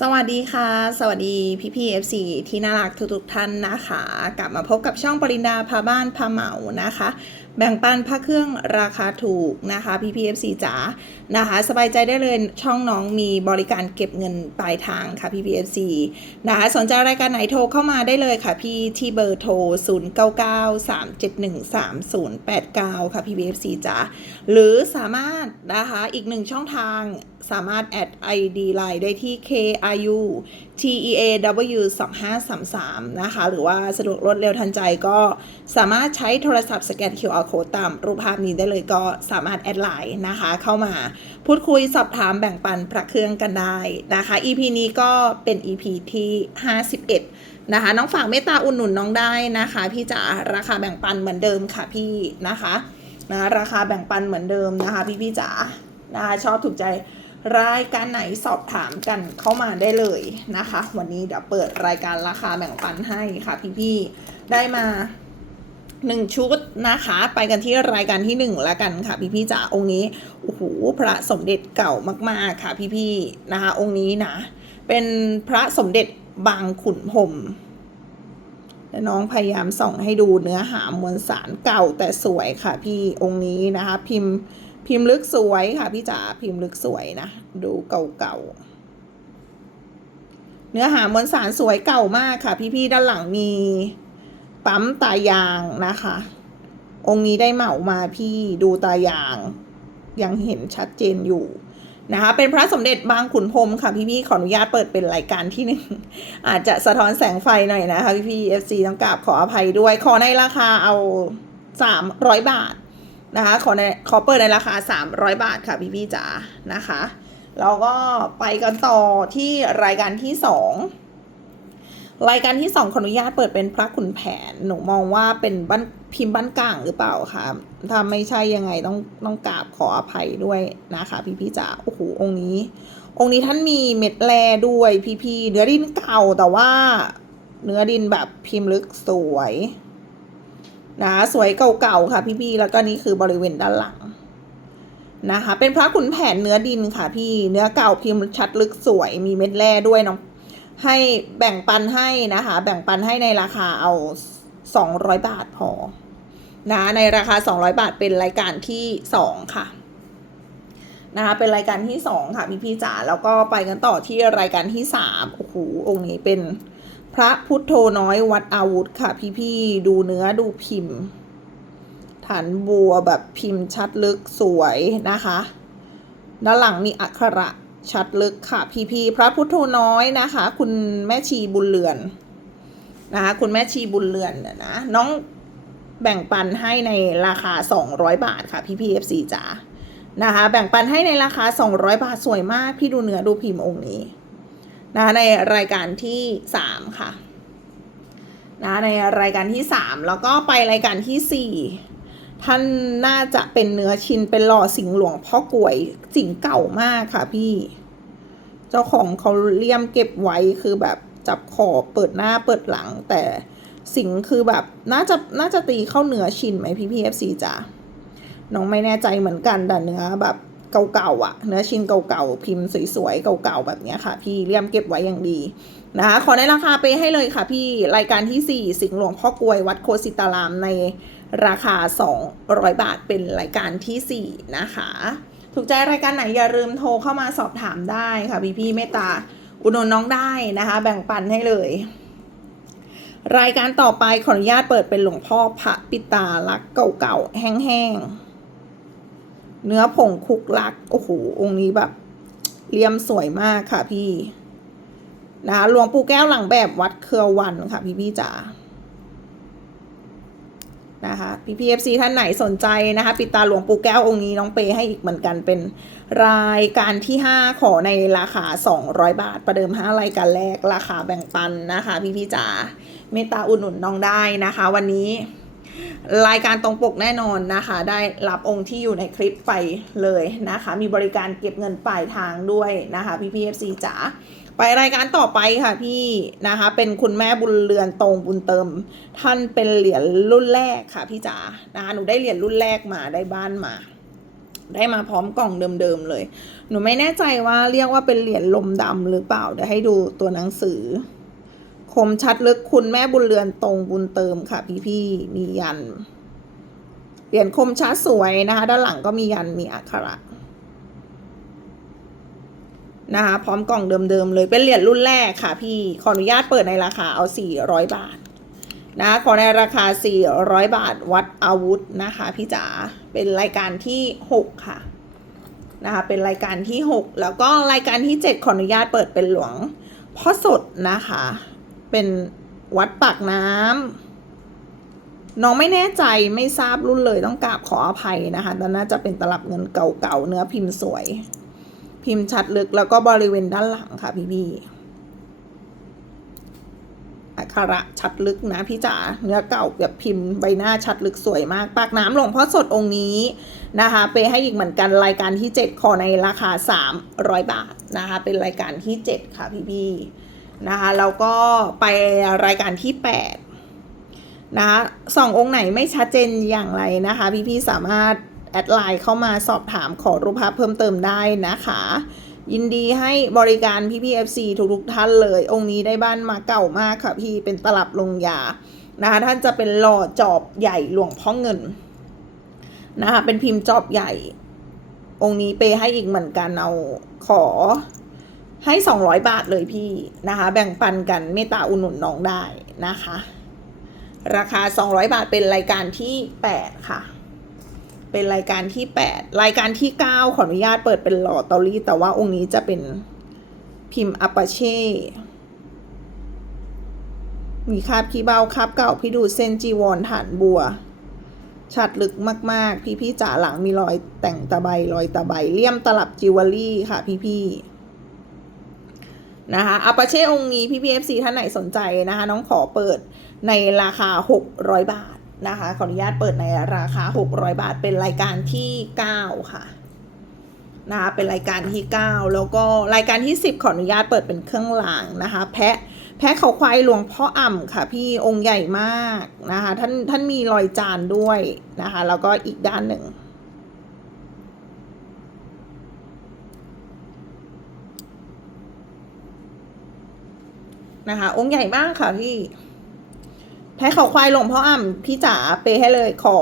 สวัสดีค่ะ สวัสดีพี่พีเอฟซีที่น่ารักทุกๆท่านนะคะ กลับมาพบกับช่องปรินดาพาบ้านพาเหมานะคะ แบ่งปันพระเครื่องราคาถูกนะคะพี่พีเอฟซีจ๋านะคะ สบายใจได้เลยช่องน้องมีบริการเก็บเงินปลายทางค่ะพี่พีเอฟซีนะคะสนใจรายการไหนโทรเข้ามาได้เลยค่ะพี่ที่เบอร์โทร 0 9 9 3 7 1 3 0 8 9 ค่ะพี่พีเอฟซีจ๋าหรือสามารถนะคะอีกหนึ่งช่องทาง สามารถแอด ID Line ได้ที่ KRU TEAW 2533นะคะ หรือว่าสะดวกรวดเร็วทันใจก็สามารถใช้โทรศัพท์สแกน QR Code ตามรูปภาพนี้ได้เลยก็สามารถแอดไลน์นะคะ เข้ามาพูดคุยสอบถามแบ่งปันพระเครื่องกันได้นะคะ EP นี้ก็เป็น EP ที่ 51นะคะน้องฝากเมตตาอุ่นหนุนน้องได้นะคะ พี่จ๋าราคาแบ่งปันเหมือนเดิมค่ะพี่นะคะนะราคาแบ่งปันเหมือนเดิมนะคะ พี่พี่จ๋านะคะชอบถูกใจ รายการไหนสอบถามกันเข้ามาได้เลยนะคะ วันนี้เดี๋ยวเปิดรายการราคาแบ่งปันให้ค่ะพี่ๆได้มาหนึ่งชุดนะคะ ไปกันที่รายการที่หนึ่งแล้วกันค่ะพี่ๆจ๋าองค์นี้โอ้โหพระสมเด็จเก่ามากๆค่ะพี่ๆนะคะ องค์นี้นะ เป็นพระสมเด็จบางขุนพรมและน้องพยายามส่องให้ดูเนื้อหามวลสารเก่าแต่สวยค่ะพี่องค์นี้นะคะ พิมพ์ พิมพ์ลึกสวยค่ะพี่จ๋าพิมพ์ลึกสวยนะ ดูเก่าๆ เนื้อหามวลสารสวยเก่ามากค่ะ พี่ๆด้านหลังมีปั๊มตายางนะคะ องค์นี้ได้เหมามาพี่ดูตายาง ยังเห็นชัดเจนอยู่นะคะเป็นพระสมเด็จบางขุนพรมค่ะพี่ๆขออนุญาตเปิดเป็นรายการที่หนึ่งอาจจะสะท้อนแสงไฟหน่อยนะคะพี่ๆ FC ต้องกราบขออภัยด้วย ขอในราคาเอาสามร้อยบาท นะคะขอในขอเปิดในราคา 300 บาทค่ะพี่พี่จ๋านะคะเราก็ไปกันต่อที่รายการที่ 2 รายการที่ 2 ขออนุญาตเปิดเป็นพระขุนแผน หนูมองว่าเป็นบ้านพิมพ์บ้านกลางหรือเปล่าคะถ้าไม่ใช่ยังไงต้องต้องกราบขออภัยด้วยนะคะ พี่พี่จ๋าโอ้โหองค์นี้ องค์นี้ท่านมีเม็ดแร่ด้วยพี่พี่เนื้อดินเก่าแต่ว่า เนื้อดินแบบพิมพ์ลึกสวย นะสวยเก่าๆค่ะพี่ๆแล้วก็นี่คือบริเวณด้านหลังนะคะ เป็นพระขุนแผนเนื้อดินค่ะพี่เนื้อเก่าพิมพ์ชัดลึกสวยมีเม็ดแร่ด้วยเนาะให้แบ่งปันให้นะคะ แบ่งปันให้ในราคาเอา 200 บาทพอนะในราคา 200 บาทเป็นรายการที่ 2 ค่ะนะคะเป็นรายการที่ 2 ค่ะพี่ๆจ๋าแล้วก็ไปกันต่อที่รายการที่3โอ้โหองค์นี้เป็น พระพุทโธน้อยวัดอาวุธค่ะพี่ๆดูเนื้อดูพิมพ์ ฐานบัวแบบพิมพ์ชัดลึกสวยนะคะด้านหลังมีอักขระชัดลึกค่ะพี่ๆพระพุทโธน้อยนะคะ คุณแม่ชีบุญเรือนนะคะคุณแม่ชีบุญเรือนเนี่ยนะน้องแบ่งปันให้ในราคา 200 บาทค่ะพี่ๆ FC จ๋านะคะ แบ่งปันให้ในราคา 200 บาทสวยมาก พี่ดูเนื้อดูพิมพ์องค์นี้ นะในรายการที่สามค่ะนะในรายการที่สามแล้วก็ไปรายการที่สี่ท่านน่าจะเป็นเนื้อชินเป็นหล่อสิงหลวงพ่อกวยสิงเก่ามากค่ะพี่ เจ้าของเขาเลี่ยมเก็บไว้คือแบบจับขอบเปิดหน้าเปิดหลัง แต่สิงคือแบบน่าจะน่าจะตีเข้าเนื้อชินไหมพี่พีเอฟซีจ้ะน้องไม่แน่ใจเหมือนกันแต่เนื้อแบบ เก่าๆอะ เนื้อชิ้นเก่าๆพิมพ์สวยๆเก่าๆแบบนี้ค่ะ พี่เลี่ยมเก็บไว้อย่างดีนะคะขอในราคาไปให้เลยค่ะพี่รายการที่ 4 สิงห์หลวงพ่อกลวยวัดโคสิตารามในราคา 200 บาทเป็นรายการที่ 4 นะคะ ถูกใจรายการไหนอย่าลืมโทรเข้ามาสอบถามได้ค่ะพี่พี่เมตตาอุดหนุนน้องได้นะคะ แบ่งปันให้เลย รายการต่อไปขออนุญาตเปิดเป็นหลวงพ่อพระปิตาลักษ์เก่าๆแห้งๆ เนื้อผงคุกลัก โอ้โห องค์นี้แบบเลี่ยมสวยมากค่ะพี่นะคะหลวงปู่แก้วหลังแบบวัดเครือวันค่ะ พี่พี่จ๋านะคะพี่พีเอฟซีท่านไหนสนใจนะคะ ปิดตาหลวงปู่แก้วองค์นี้น้องเปให้อีกเหมือนกันเป็นรายการที่ 5 ขอในราคา 200 บาท ประเดิม 5 รายการแรกราคาแบ่งปันนะคะ พี่พี่จ๋าเมตตาอุดหนุนน้องได้นะคะ วันนี้ รายการตรงปกแน่นอนนะคะ ได้รับองค์ที่อยู่ในคลิปไปเลยนะคะ มีบริการเก็บเงินปลายทางด้วยนะคะ พี่พีเอฟซีจ๋าไปรายการต่อไปค่ะพี่นะคะ เป็นคุณแม่บุญเรือนตรงบุญเติม ท่านเป็นเหรียญรุ่นแรกค่ะพี่จ๋านะคะหนูได้เหรียญรุ่นแรกมาได้บ้านมา ได้มาพร้อมกล่องเดิมๆเลย หนูไม่แน่ใจว่าเรียกว่าเป็นเหรียญลมดำหรือเปล่าเดี๋ยวให้ดูตัวหนังสือ คมชัดลึกคุณแม่บุญเรือนตรงบุญเติมค่ะ พี่ๆมียันเหรียญคมชัดสวยนะคะ ด้านหลังก็มียันมีอักขระนะคะพร้อมกล่องเดิมๆเลยเป็นเหรียญรุ่นแรกค่ะ พี่ขออนุญาตเปิดในราคาเอา 400 บาทนะขอในราคา 400 บาทวัดอาวุธนะคะ พี่จ๋าเป็นรายการที่ 6 ค่ะนะคะเป็นรายการที่ 6 แล้วก็รายการที่ 7 ขออนุญาตเปิดเป็นหลวงพ่อสดนะคะ เป็นวัดปากน้ำน้องไม่แน่ใจไม่ทราบรุ่นเลยต้องกราบขออภัยนะคะแต่น่าจะเป็นตลับเงินเก่าๆเนื้อพิมพ์สวย พิมพ์ชัดลึกแล้วก็บริเวณด้านหลังค่ะพี่ๆอักขระชัดลึกนะพี่จ๋าเนื้อเก่าแบบพิมพ์ใบหน้าชัดลึกสวยมาก ปากน้ำหลวงพ่อสดองค์นี้นะคะ ไปให้อีกเหมือนกันรายการที่ 7 ขอในราคา 300 บาทนะคะ เป็นรายการที่ 7 ค่ะพี่ๆ นะคะแล้วก็ไปรายการที่ 8 นะคะสององค์ไหนไม่ชัดเจนอย่างไรนะคะ พี่ๆสามารถแอดไลน์เข้ามาสอบถามขอรูปภาพเพิ่มเติมได้นะคะ ยินดีให้บริการพี่พี่ FC ทุกๆท่านเลย องค์นี้ได้บ้านมาเก่ามากค่ะพี่เป็นตลับลงยานะคะท่านจะเป็นหล่อจอบใหญ่หลวงพ่อเงินนะคะเป็นพิมพ์จอบใหญ่ องค์นี้เปให้อีกเหมือนกันเอาขอ ให้ 200 บาทเลยพี่นะคะ แบ่งปันกันเมตตาอุดหนุนน้องได้นะคะ ราคา 200 บาทเป็นรายการที่ 8 ค่ะ เป็นรายการที่ 8 รายการที่ 9 ขออนุญาตเปิดเป็นหลอดตอรี่ แต่ว่าองค์นี้จะเป็นพิมพ์อัปาเช่ มีคาบขี้เบาคาบเก่าพี่ดูเส้นจีวรฐานบัวชัดลึกมาก ๆ พี่ ๆจ๋าหลังมีรอยแต่งตะไบรอยตะไบเลี่ยมตลับจิวเวลรี่ค่ะ พี่ ๆ นะคะอัปาเช่องค์นี้พี่พีเอฟซีท่านไหนสนใจนะคะ น้องขอเปิดในราคา 600 บาทนะคะ ขออนุญาตเปิดในราคา 600 บาท เป็นรายการที่ 9 ค่ะนะคะเป็นรายการที่ 9 แล้วก็รายการที่ 10 ขออนุญาตเปิดเป็นเครื่องรางนะคะ แพะแพะเขาควายหลวงพ่ออ่ำค่ะ พี่องค์ใหญ่มากนะคะ ท่านท่านมีรอยจานด้วยนะคะ แล้วก็อีกด้านหนึ่ง นะคะ องค์ใหญ่มากค่ะพี่ แพ้เขาควายหลวงพ่ออ่ำพี่จ๋าเปให้เลยขอ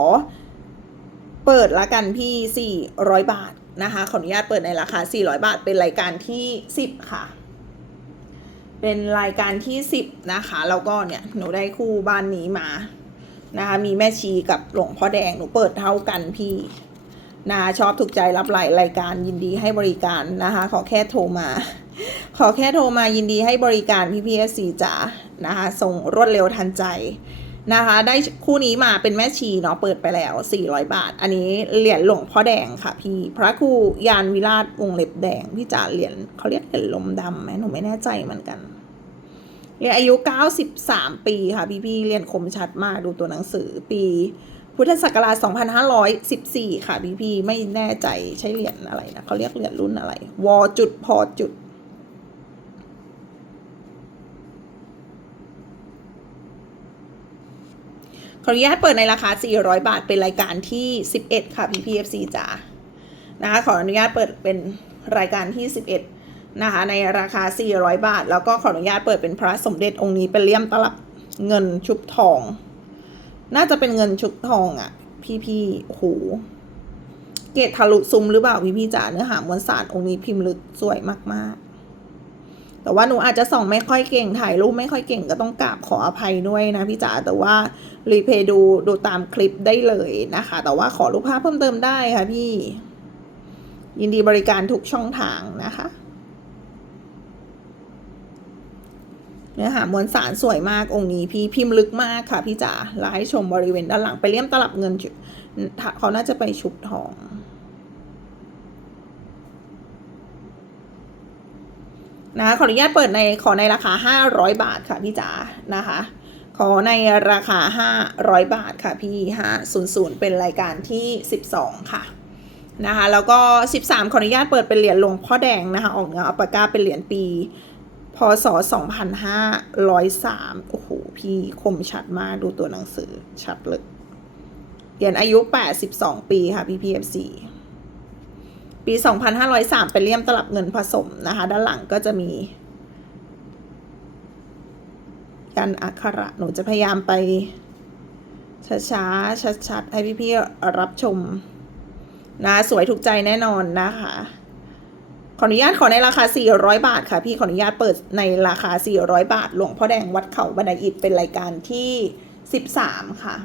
เปิดละกันพี่สี่ร้อยบาทนะคะ ขออนุญาตเปิดในราคาสี่ร้อยบาท เป็นรายการที่สิบค่ะ เป็นรายการที่สิบนะคะ แล้วก็เนี่ยหนูได้คู่บ้านนี้มานะคะ มีแม่ชีกับหลวงพ่อแดงหนูเปิดเท่ากันพี่ นะชอบถูกใจรับหลายรายการยินดีให้บริการนะคะ ขอแค่โทรมา ขอแค่โทรมายินดีให้บริการพี่พีเอสซีจ๋านะคะ ส่งรวดเร็วทันใจนะคะ ได้คู่นี้มาเป็นแม่ชีเนาะเปิดไปแล้ว 400 บาท อันนี้เหรียญหลวงพ่อแดงค่ะพี่พระครูยานวิราชวงเล็บแดงพี่จ๋าเหรียญเขาเรียกเหรียญลมดำไหมหนูไม่แน่ใจเหมือนกันเรียญอายุ 93 ปีค่ะพี่พี่เรียนคมชัดมากดูตัวหนังสือปี พุทธศักราช 2514 ค่ะพี่พี่ไม่แน่ใจใช่เหรียญอะไรนะเขาเรียกเหรียญรุ่นอะไรวจุดพอจุด ขออนุญาตเปิดในราคา 400 บาท เป็นรายการที่ 11 ค่ะ PPFC จ๋านะคะ ขออนุญาตเปิดเป็นรายการที่ 11 นะคะ ในราคา 400 บาท แล้วก็ขออนุญาตเปิดเป็นพระสมเด็จองค์นี้เป็นเลี่ยมตลับเงินชุบทอง น่าจะเป็นเงินชุบทองอะ่ะ พี่ๆโอ้โหเกตทะลุซุ้มหรือเปล่าพี่ๆจ๋าเนื้อหามวลสารองค์นี้พิมพ์ลึกสวยมากๆ แต่ว่าหนูอาจจะส่องไม่ค่อยเก่งถ่ายรูปไม่ค่อยเก่งก็ต้องกราบขออภัยด้วยนะพี่จ๋าแต่ว่ารีเพย์ดูดูตามคลิปได้เลยนะคะ แต่ว่าขอรูปภาพเพิ่มเติมได้ค่ะพี่ ยินดีบริการทุกช่องทางนะคะ เนื้อหามวลสารสวยมากองค์นี้พี่พิมพ์ลึกมากค่ะพี่จ๋าแล้วให้ชมบริเวณด้านหลังไปเลี่ยมตลับเงินเขาน่าจะไปชุบทองนะคะขออนุญาตเปิดในขอในราคา 500 บาทค่ะพี่จ๋านะคะ ขอในราคา 500 บาทค่ะพี่500 เป็นรายการที่ 12 ค่ะนะคะแล้วก็ 13 ขออนุญาตเปิดเป็นเหรียญหลวงพ่อแดงนะคะ ออกเงาอัปปากาเป็นเหรียญปี ศ 2503 โอ้โห พี่คมชัดมากดูตัวหนังสือชัดเลยเหรียญอายุ 82 ปีค่ะ พี่ PFC ปี 2503 เป็นเลี่ยมตลับเงินผสมนะคะ ด้านหลังก็จะมียันอักขระ หนูจะพยายามไปช้าๆชัดๆให้พี่ๆรับชมนะสวยถูกใจแน่นอนนะคะ ออนุญาตขอในราคา 400 บาทค่ะพี่ขออนุญาตเปิดในราคา 400 บาท หลวงพ่อแดงวัดเขาบันไดอิฐเป็นรายการที่ 13 ค่ะ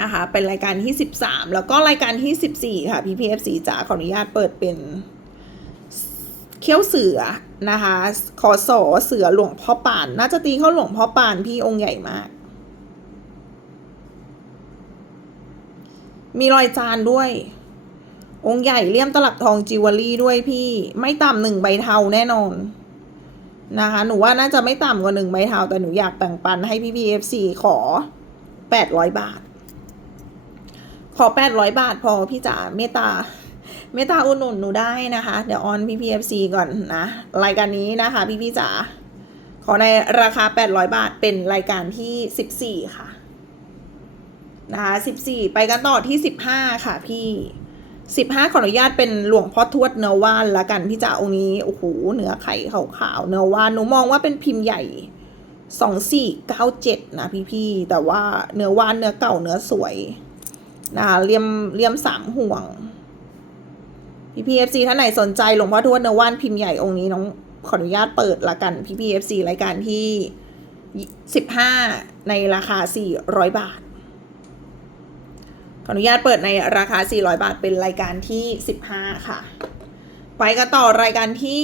นะคะเป็นรายการที่ 13 แล้วก็รายการที่ 14 ค่ะพี่พีเอฟซีจ๋าขออนุญาตเปิดเป็นเขี้ยวเสือนะคะขอสอเสือหลวงพ่อป่าน น่าจะตีเข้าหลวงพ่อป่านพี่องค์ใหญ่มาก มีรอยจานด้วย องค์ใหญ่เลี่ยมตลับทองจิวเวลรี่ด้วยพี่ ไม่ต่ำหนึ่งใบเทาแน่นอนนะคะ หนูว่าน่าจะไม่ต่ำกว่าหนึ่งใบเทาแต่หนูอยากแบ่งปันให้พี่พีเอฟซีขอแปดร้อยบาท ขอแปดร้อยบาทพอพี่จ๋าเมตตาเมตตาอุดหนุนหนูได้นะคะ เดี๋ยวออนพี่พีเอฟซีก่อนนะ รายการนี้นะคะ พี่พี่จ๋าขอในราคา800บาทเป็นรายการที่14ค่ะนะคะ14ไปกันต่อที่15ค่ะพี่ 15ขออนุญาตเป็นหลวงพ่อทวดเนื้อว่านละกันพี่จ๋าองค์นี้โอ้โหเนื้อไข่ขาวๆเนื้อว่านหนูมองว่าเป็นพิมพ์ใหญ่2497นะพี่ๆแต่ว่าเนื้อว่านเนื้อเก่าเนื้อสวยนะคะเลี่ยมเลี่ยมสามห่วง พี่พีเอฟซีท่านไหนสนใจหลวงพ่อทวดเนอว่านพิมพ์ใหญ่องค์นี้น้องขออนุญาตเปิดละกันพี่พีเอฟซีรายการที่สิบห้าในราคาสี่ร้อยบาท ขออนุญาตเปิดในราคา 400 บาทเป็นรายการที่ 15 ค่ะ ไปกันต่อรายการที่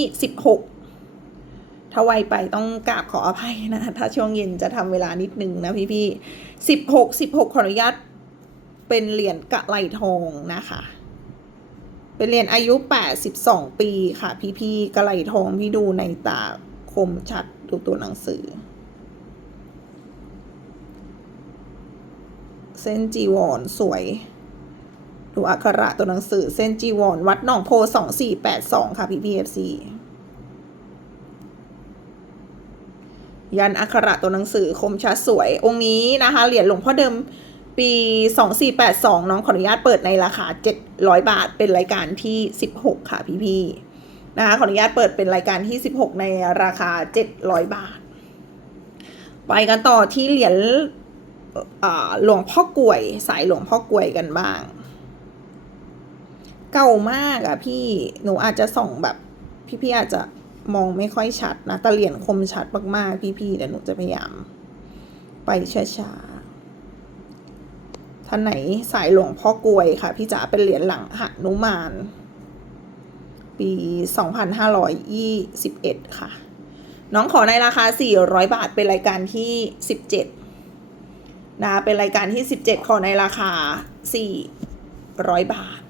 16 ถ้าไวไปต้องกราบขออภัยนะ ถ้าช่วงเย็นจะทำเวลานิดนึงนะพี่พี่16 16 ขออนุญาตเป็นเหรียญกะไหลทองนะคะ เป็นเหรียญอายุ 82 ปีค่ะ พี่พี่กะไหลทองพี่ดูในตาคมชัดดูตัวหนังสือ เส้นจีวรสวย ดูอักขระตัวหนังสือ เส้นจีวรวัดหนองโพสองสี่แปดสองค่ะพี่พีเอฟซียันอักขระตัวหนังสือคมชัดสวย องค์นี้นะคะ เหรียญหลวงพ่อเดิมปีสองสี่แปดสองน้องขออนุญาตเปิดในราคาเจ็ดร้อยบาท เป็นรายการที่สิบหกค่ะพี่พี่ๆนะคะขออนุญาตเปิดเป็นรายการที่สิบหกในราคาเจ็ดร้อยบาท ไปกันต่อที่เหรียญ หลวงพ่อกลวยสายหลวงพ่อกลวยกันบ้าง เก่ามากอะพี่หนูอาจจะส่องแบบพี่ๆอาจจะมองไม่ค่อยชัดนะแต่เหรียญคมชัดมากๆ พี่ๆแต่หนูจะพยายาม ไปช้าๆท่านไหนสายหลวงพ่อกลวยค่ะ พี่จ๋าเป็นเหรียญหลังหนุมาน ปี 2521 ค่ะ น้องขอในราคา 400 บาทเป็นรายการที่ 17 นะเป็นรายการที่ 17 ขอในราคา 400 บาท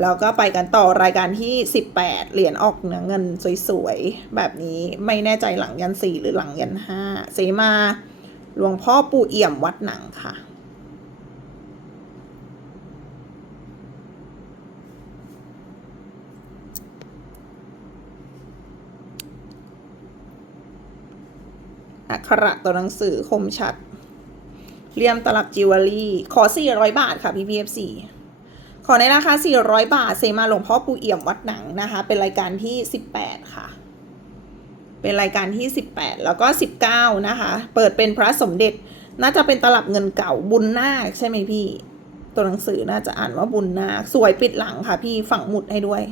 แล้วก็ไปกันต่อรายการที่ 18 เหรียญออกเนื้อเงินสวยๆ แบบนี้ไม่แน่ใจหลังยัน 4 หรือหลังยัน 5 เสมาหลวงพ่อปู่เอี่ยมวัดหนังค่ะอักขระตัวหนังสือคมชัด เลี่ยมตลับจิวเวลรี่ขอ 400 บาทค่ะพี่พีเอฟซีขอในราคา 400 บาท เซมาหลวงพ่อปูเอี่ยมวัดหนังนะคะ เป็นรายการที่ 18 ค่ะ เป็นรายการที่ 18 แล้วก็ 19 นะคะ เปิดเป็นพระสมเด็จ น่าจะเป็นตลับเงินเก่าบุญนาคใช่ไหมพี่ ตัวหนังสือน่าจะอ่านว่าบุญนาค สวยปิดหลังค่ะ พี่ฝังหมุดให้ด้วย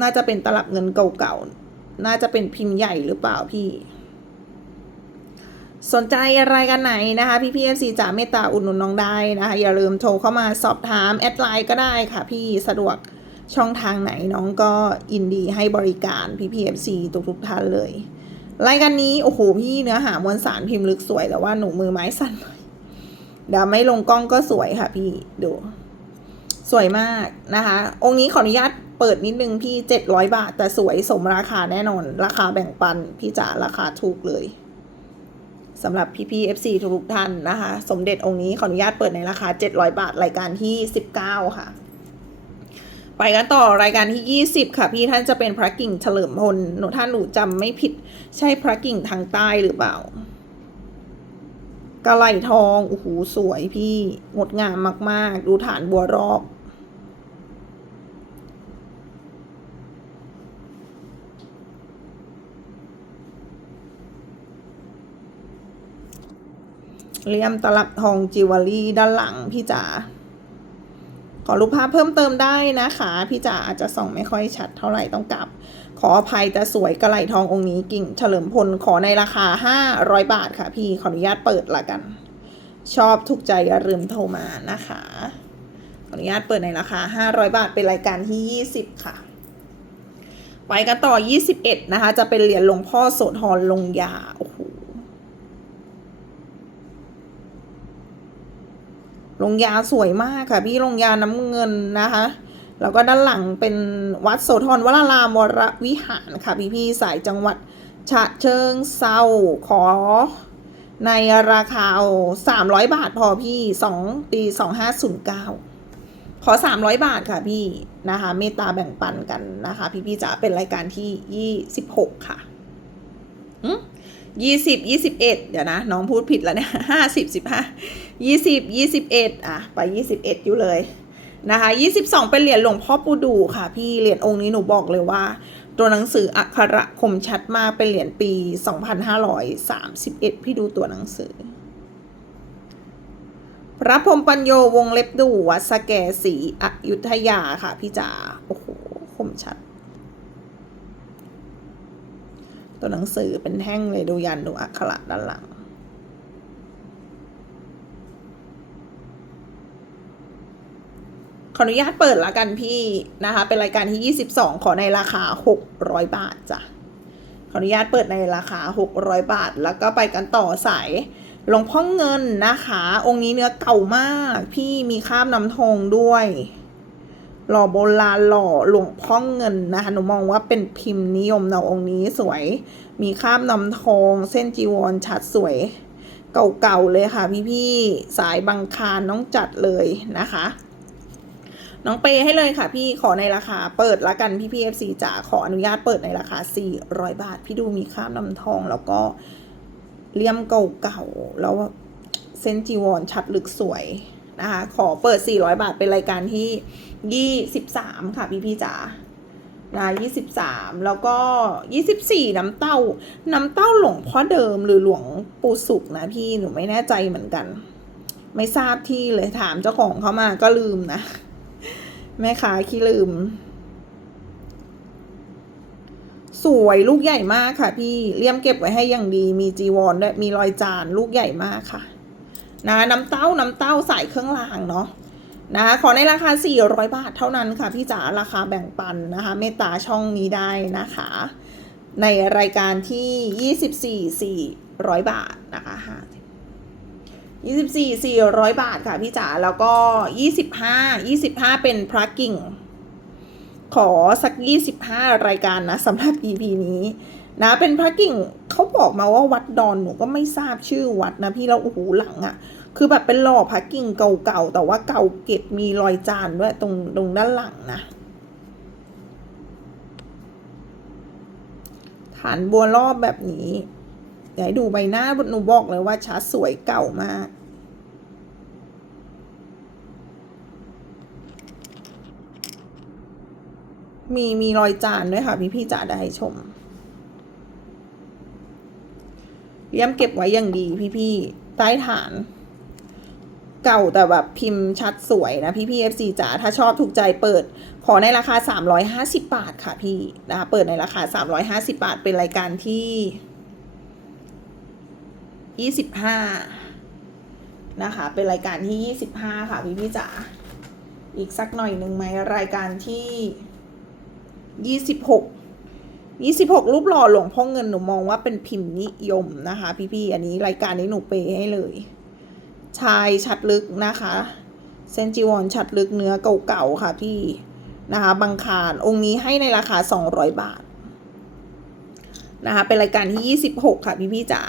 น่าจะเป็นตลับเงินเก่าๆ น่าจะเป็นพิมพ์ใหญ่หรือเปล่าพี่ สนใจอะไรกันไหนนะคะ พี่พี่เอฟซีจ๋าเมตตาอุดหนุนน้องได้นะคะ อย่าลืมโทรเข้ามาสอบถาม แอดไลน์ก็ได้ค่ะ พี่สะดวกช่องทางไหนน้องก็อินดีให้บริการพี่พีเอฟซีทุกทุกท่านเลย รายการนี้ โอ้โห พี่เนื้อหามวลสารพิมพ์ลึกสวยแต่ว่าหนูมือไม้สั่นหน่อยเดี๋ยวไม่ลงกล้องก็สวยค่ะ พี่ดูสวยมากนะคะ องค์นี้ขออนุญาตเปิดนิดนึงพี่เจ็ดร้อยบาท แต่สวยสมราคาแน่นอน ราคาแบ่งปัน พี่จ๋าราคาถูกเลย สำหรับพี่พี่ FC ทุกท่านนะคะ สมเด็จองค์นี้ขออนุญาตเปิดในราคา 700 บาท รายการที่ 19 ค่ะ ไปกันต่อรายการที่ 20 ค่ะ พี่ท่านจะเป็นพระกิ่งเฉลิมพลหนูท่านหนูจำไม่ผิดใช่พระกิ่งทางใต้หรือเปล่ากระไหลทองโอ้โหสวยพี่งดงามมาก ๆ ดูฐานบัวรอบ เลี่ยมตลับทองจิวเวลรี่ด้านหลังพี่จ๋าขอรูปภาพเพิ่มเติมได้นะคะ พี่จ๋าอาจจะส่องไม่ค่อยชัดเท่าไหร่ต้องกลับ ขออภัยแต่สวยกระไหลทององค์นี้กิ่ง เฉลิมพลขอในราคา 500 บาทค่ะพี่ขออนุญาตเปิดละกัน ชอบถูกใจอย่าลืมโทรมานะคะขออนุญาตเปิดในราคา 500 บาทเป็นรายการที่ 20 ค่ะ ไปกันต่อ 21 นะคะ จะเป็นเหรียญหลวงพ่อโสธรลงยาโอ้โห ลงยาสวยมากค่ะ พี่ลงยาน้ำเงินนะคะ แล้วก็ด้านหลังเป็นวัดโสธรวรารามวรวิหารค่ะ พี่พี่สายจังหวัดฉะเชิงเซาขอ ในราคาสามร้อยบาทพอพี่สองปีสองห้าศูนย์เก้าขอสามร้อยบาทค่ะพี่นะคะ เมตตาแบ่งปันกันนะคะ พี่พี่จ๋าเป็นรายการที่ยี่สิบหกค่ะ ยี่สิบยี่สิบเอ็ดเดี๋ยวนะ น้องพูดผิดแล้วเนี่ยห้าสิบสิบห้ายี่สิบยี่สิบเอ็ดอะไปยี่สิบเอ็ดอยู่เลยนะคะยี่สิบสองเป็นเหรียญหลวงพ่อปูดูค่ะ พี่เหรียญองค์นี้หนูบอกเลยว่า ตัวหนังสืออักขระคมชัดมากเป็นเหรียญปี2531พี่ดูตัวหนังสือ พระพรมปัญโยวงเล็บดูวัดสแกสีอยุธยาค่ะพี่จ๋าโอ้โหคมชัด ตัวหนังสือเป็นแท่งเลยดูยันดูอักขระด้านหลัง ขออนุญาตเปิดละกันพี่นะคะ เป็นรายการที่ 22 ขอในราคา 600 บาทจ้ะ ขออนุญาตเปิดในราคา 600 บาท แล้วก็ไปกันต่อสายหลวงพ่อเงินนะคะ องค์นี้เนื้อเก่ามาก พี่มีคราบน้ำทองด้วย หล่อโบราณหล่อหลวงพ่อเงินนะคะหนูมองว่าเป็นพิมพ์นิยมนะองค์นี้สวย มีคราบน้ำทอง เส้นจีวรชัดสวย เก่าๆเลยค่ะพี่ๆสายบางคารน้องจัดเลยนะคะ น้องเปย์ให้เลยค่ะพี่ขอในราคาเปิดละกันพี่พีเอฟซีจ๋าขออนุญาตเปิดในราคา 400 บาท พี่ดูมีค่าบนำทองแล้วก็เลี่ยมเก่าๆแล้วเส้นจีวรชัดลึกสวยนะคะ ขอเปิด 400 บาทเป็นรายการที่ 23ค่ะพี่พี่จ๋านะ23แล้วก็24น้ำเต้า น้ำเต้าหลวงพ่อเดิมหรือหลวงปู่สุกนะพี่หนูไม่แน่ใจเหมือนกัน ไม่ทราบที่เลยถามเจ้าของเขามาก็ลืมนะแม่ค้าขี้ลืม สวยลูกใหญ่มากค่ะ พี่เลี่ยมเก็บไว้ให้อย่างดี มีจีวรด้วยมีรอยจานลูกใหญ่มากค่ะ นะน้ำเต้าน้ำเต้าใส่เครื่องรางเนาะ นะขอในราคา 400 บาทเท่านั้นค่ะพี่จ๋าราคาแบ่งปันนะคะเมตตาช่องนี้ได้นะคะ ในรายการที่ 24 400 บาทนะคะยี่สิบาทค่ะพี่จ๋าแล้วก็ยี่สิบห้ายี่สิบห้าเป็นพระกิ่ง ขอสักยี่สิบห้ารายการนะสำหรับ EP นี้นะเป็นพระกิ่งเขาบอกมาว่าวัดดอนหนูก็ไม่ทราบชื่อวัดนะพี่เราโอ้โหหลังอะ่ะ คือแบบเป็นหล่อพระกิ่งเก่าๆ แต่ว่าเก่าเก็บมีรอยจานด้วยตรงตรงด้านหลังนะ ฐานบัวรอบแบบนี้เดี๋ยวให้ดูใบหน้าหนูบอกเลยว่าชัดสวยเก่ามากมีมีรอยจานด้วยค่ะ พี่พี่ๆจ๋าได้ให้ชมเลี่ยมเก็บไว้อย่างดีพี่พี่ๆใต้ฐาน เก่าแต่แบบพิมพ์ชัดสวยนะพี่พี่เอฟซีจ๋าถ้าชอบถูกใจเปิด ขอในราคา 350 บาทค่ะพี่นะคะเปิดในราคา 350 บาทเป็นรายการที่ 25 นะคะ เป็นรายการที่ 25 ค่ะพี่พี่จ๋าอีกสักหน่อยหนึ่งไหมรายการที่ 26 26รูปหล่อหลวงพ่อเงินหนูมองว่าเป็นพิมพ์นิยมนะคะ พี่ๆ อันนี้รายการนี้หนูเปย์ให้เลย ชายชัดลึกนะคะเซนจิวอนชัดลึกเนื้อเก่าๆค่ะพี่นะคะบางคารองค์นี้ให้ในราคา 200 บาทนะคะเป็นรายการที่ 26 ค่ะพี่ๆจ๋า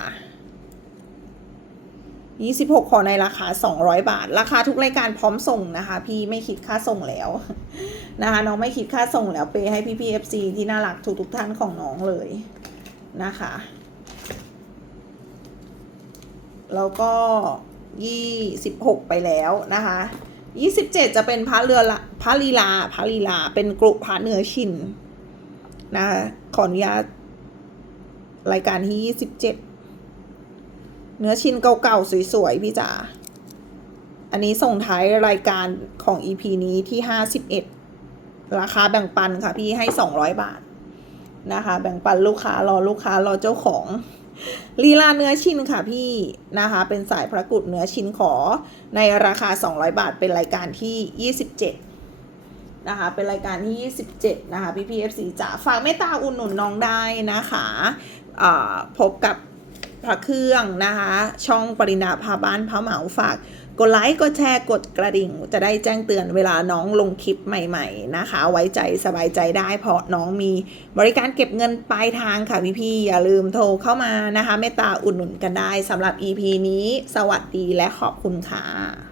26 ขอในราคา 200 บาท ราคาทุกรายการพร้อมส่งนะคะ พี่ไม่คิดค่าส่งแล้วนะคะน้องไม่คิดค่าส่งแล้วเปให้พี่พี่เอฟซีที่น่ารักทุกทุกท่านของน้องเลยนะคะ แล้วก็ 26ไปแล้วนะคะ27จะเป็นพระเรือละพระลีลาพระลีลา เป็นกรุพระเนื้อชินนะคะขออนุญาตรายการที่27เนื้อชิ้นเก่าๆสวยๆพี่จ๋า อันนี้ส่งท้ายรายการของ EP นี้ที่ห้าสิบเอ็ดราคาแบ่งปันค่ะพี่ให้สองร้อยบาทนะคะ แบ่งปันลูกค้ารอลูกค้ารอเจ้าของ ลีลาเนื้อชิ้นค่ะพี่นะคะ เป็นสายพระกุฎเนื้อชิ้นขอในราคา 200 บาท เป็นรายการที่ 27 นะคะ เป็นรายการที่ 27 นะคะ พี่พีเอฟซีจ๋าฝากเมตตาอุ่นหนุนน้องได้นะคะพบกับพระเครื่องนะคะ ช่องปรินาพาบ้านพระเหมาฝาก กดไลค์กดแชร์กดกระดิ่ง จะได้แจ้งเตือนเวลาน้องลงคลิปใหม่ ๆ นะคะ ไว้ใจสบายใจได้ เพราะน้องมีบริการเก็บเงินปลายทางค่ะพี่ๆอย่าลืมโทรเข้ามานะคะเมตตาอุดหนุนกันได้สำหรับ EP นี้ สวัสดีและขอบคุณค่ะ